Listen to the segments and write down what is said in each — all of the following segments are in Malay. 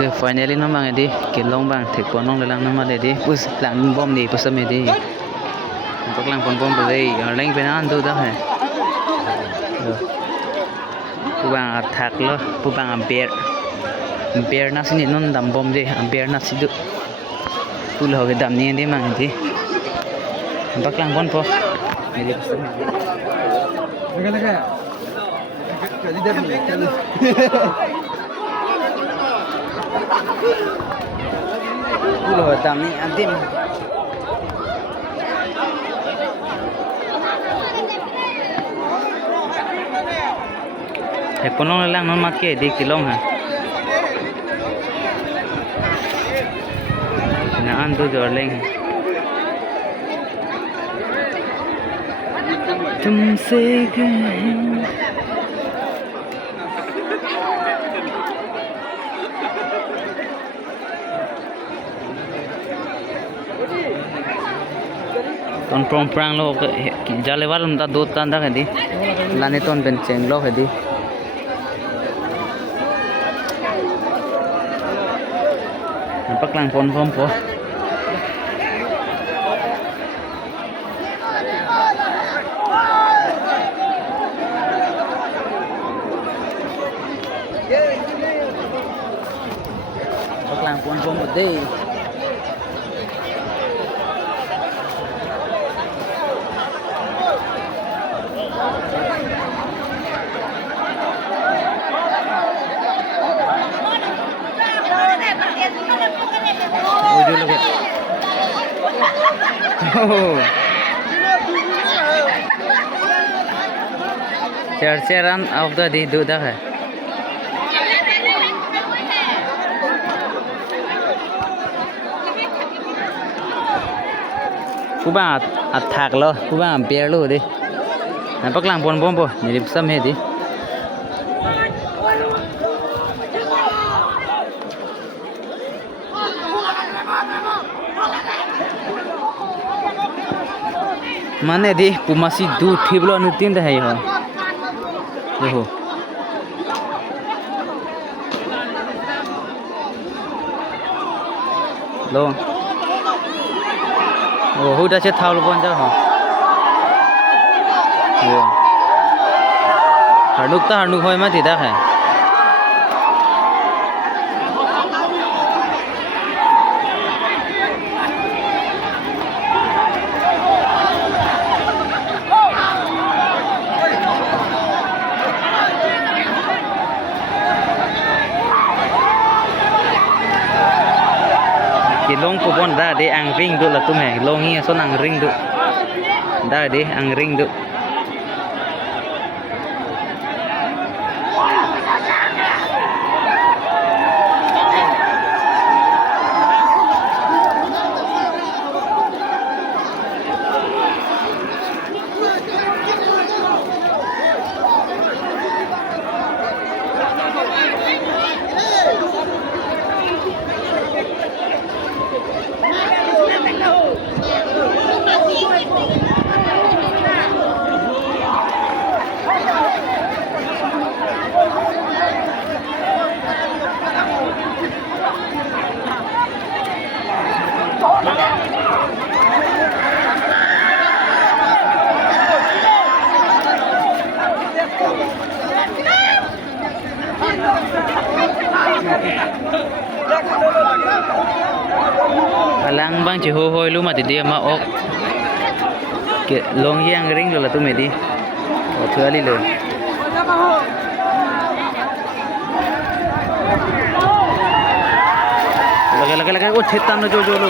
Okay, finally naman edi kilong bang tekpon nong lang naman edi pus lang bom di pusam edi untuk lang pon bom edi lang penan tu dah hai pubang attack lo pubang ampere na sini non dam bom di ampere na sidu pul ho dam ni edi mang edi untuk lang pon po edi pusam lega jadi dah ni pul ho dam ni adim Ekonong lang non makke di kilong ha. Naan tu jorleng. तुमसे कहीं ton prom prang lo jale walum ta do tanda kadi lane ton ben cheng lo kadi pak lang pon pom po pak lang pon pom dei dulu ya. Ceran of the di do dah hai. Kuba attack lo, kuba ampere lo di. Nampak lang pon bom po, jadi pesam he di. Mana di pumasi du thiblo nutin dah hai ho देखो लो ओ हुदा से थाल बन जा हो यो हनुक होय मा दिदा है long ko bon da de ang ring du la tum hai long hi so nang ring du da de ang ring du alang bang chi ho hoi lu ma ti dia ma ok ke long yang ring lo la tu me di o thua li lo lага o thetan no jo lo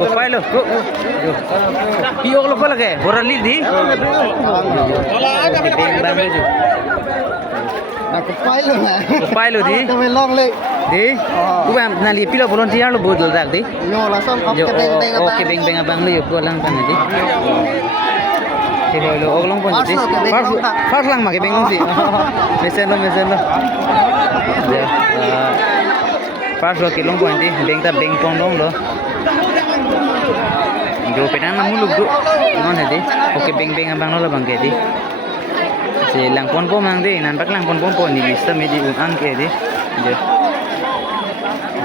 ko pai lo ko pi ok lo ko lage bora li di bang lo jo aku pai lo di kami long le di ku bang nali pilo volunteer lo bodol dak di yo la son oke beng abang lo yo ko lang bang di thì rồi lo ok long pon di first lang ma ke beng si mesen lo first lo ke long pon di beng ta beng pon long lo do penan na muluk do non he di oke beng abang lo bang ke di si lang pon po mang di nan bak lang pon ni lista me di un an ke di Yo.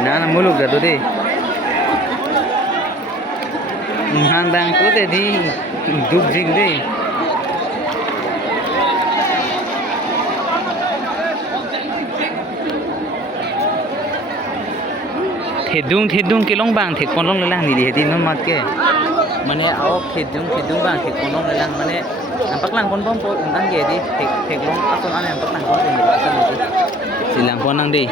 Nah, muluk dah tu deh. Handang tu deh di duk jing deh. Thedung kilong bang thek konlong lelang ni dia di nomat ke. Mane awak thedung bang thek konlong lelang mane nampak lang pon pom po undang ke di thek long ason ane nampak lang pon ni ason ni. Silang pon nang di.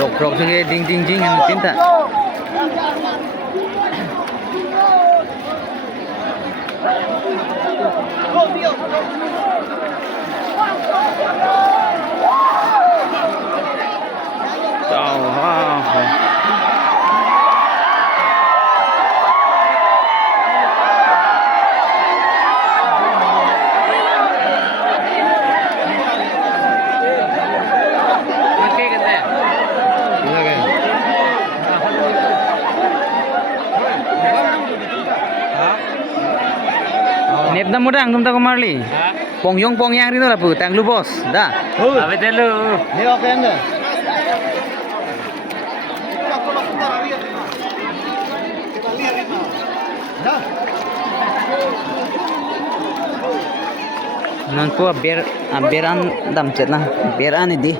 Tok tu ke ding anu cinta. Nepna muda angkum tak kemarli. Pongyong ri tu lah pu, tanglu bos, dah. Abe telu. Ni apa anda? Dah. Non po beran dam chet lah, beran ini.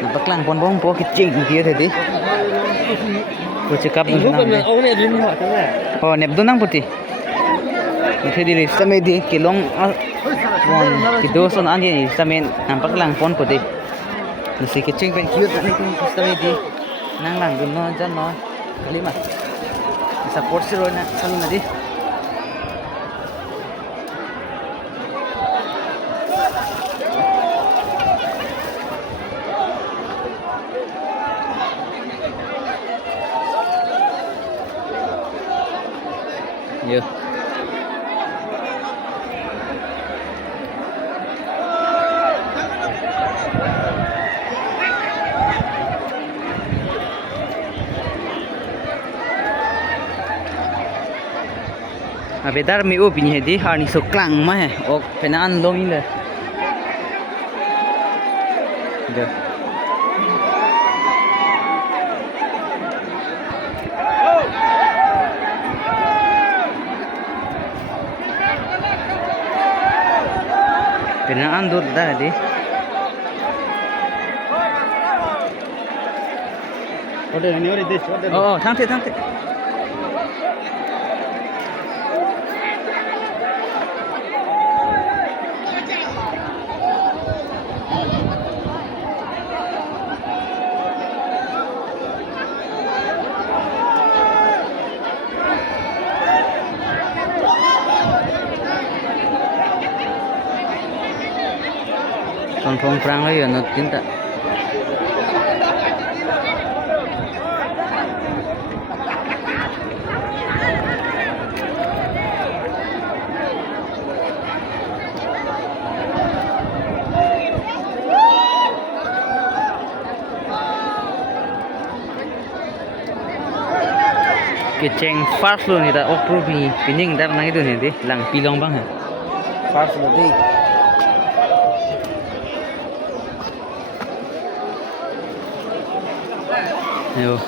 Nampak lang pon po kicing dia tadi. Po cekap ni. Oh ni ada ni mak Oh nep dunang putih. Mesti diri sampai di kilong pon kido son anje ni sampai nampak lang pon putih. Nasi kicing pen cute ni tu sampai di nang lang duno jan no lima. Support siro na kali madi. Yo. Abedar mi upin hedi harni so klang mah ok penan lomi le. Yo. Penan dur dah di. Order ni order this order. Oh, santai. Phong prang lagi no tinta. Keceng fast lo ni dah okro pining dah nang itu ni di lang pilong bang ha. Fast lo di. Ayo.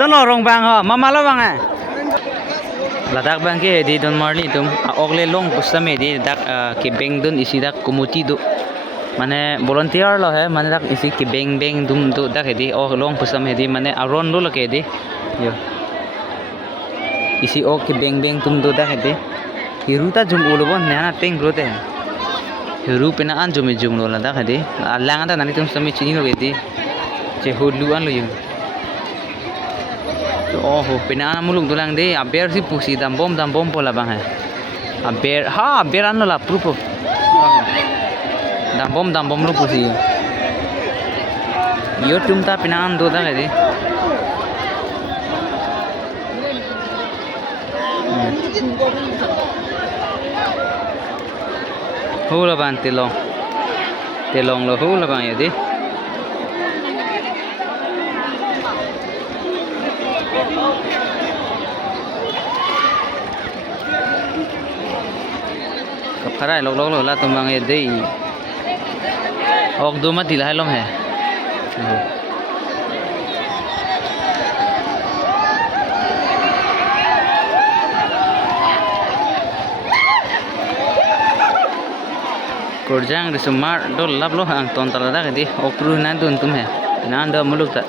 Sono rong bang ha, mama lo bang eh. Ladak bang ke di Don Marley tum ogle long pustame di dak ke beng dun isi dak kumuti du. Mane volunteer lo hai mane dak isi ki beng dum du dak di long pusam di mane aron lo ke di yo isi ki beng tum du dak di hiruta jum ulo bon nana teng grote hiru pena an jum lo la dak di alang anda nani tum sami chini lo ke di che hulu an lo yo to oh pena an mulung dulang di aber si pusi dam bom pola bang hai aber an lo la prupo dam bom lu pusi yo tumta pinan do da gadi hú là bạn tiền lòng là hú là bạn vậy đi cặp khá đại lộc lộc là tụi bạn vậy đi ốc đu mất thì là hay lắm hả Korjang di sumar do lap lo ang ton talada kadi okru na dun tum hai nan da muluk ta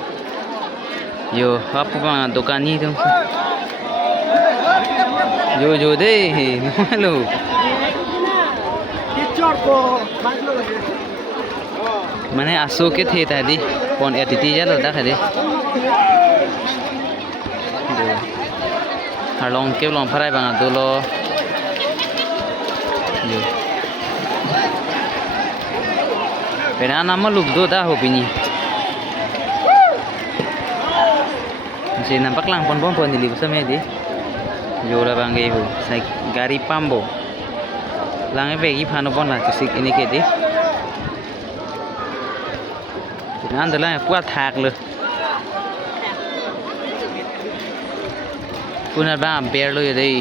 yo apu bang dokani tum yo de hello mane aso ke the ta di pon etiti ja da kadi halong ke long pharai bang do lo yo Pena nama luk do dah hobi ni. Masih nampak lang pon di libu sama di. Jora bangge ho. Saya gari pambo. Langnya begi pano pon lah tusik ini ke di. Nan tu lang kuat hak le. Punat bang amper lo ya di.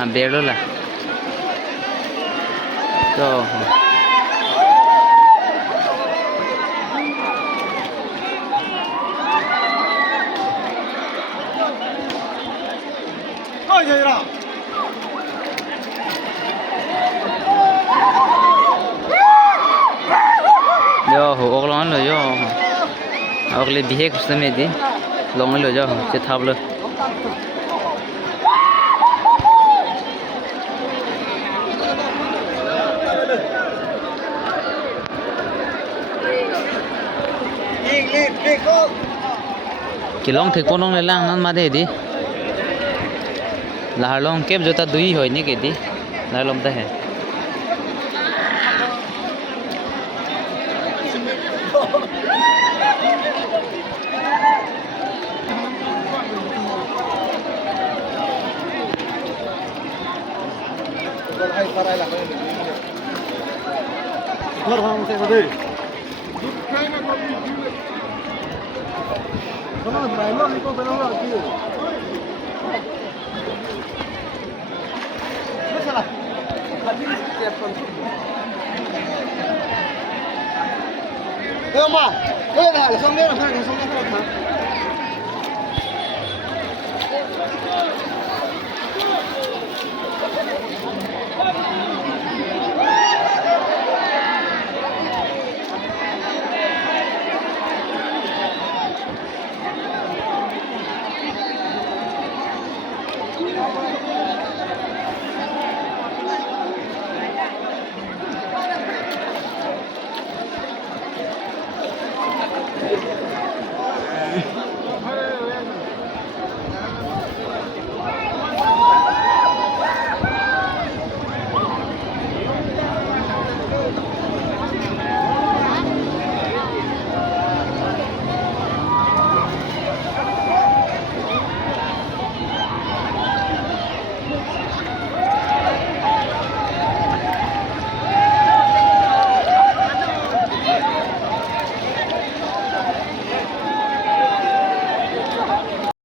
Amper lo lah. So. Yo, ok long lo yo. Ok le bihe kusta me di. Long lo yo, che thab lo. Ki long thek ponong le lang nan ma de di. Lahar long kep jota dui hoy ni ke di. Lahar long ta hai. mà, đây là xong đấy là hai cái xong đấy là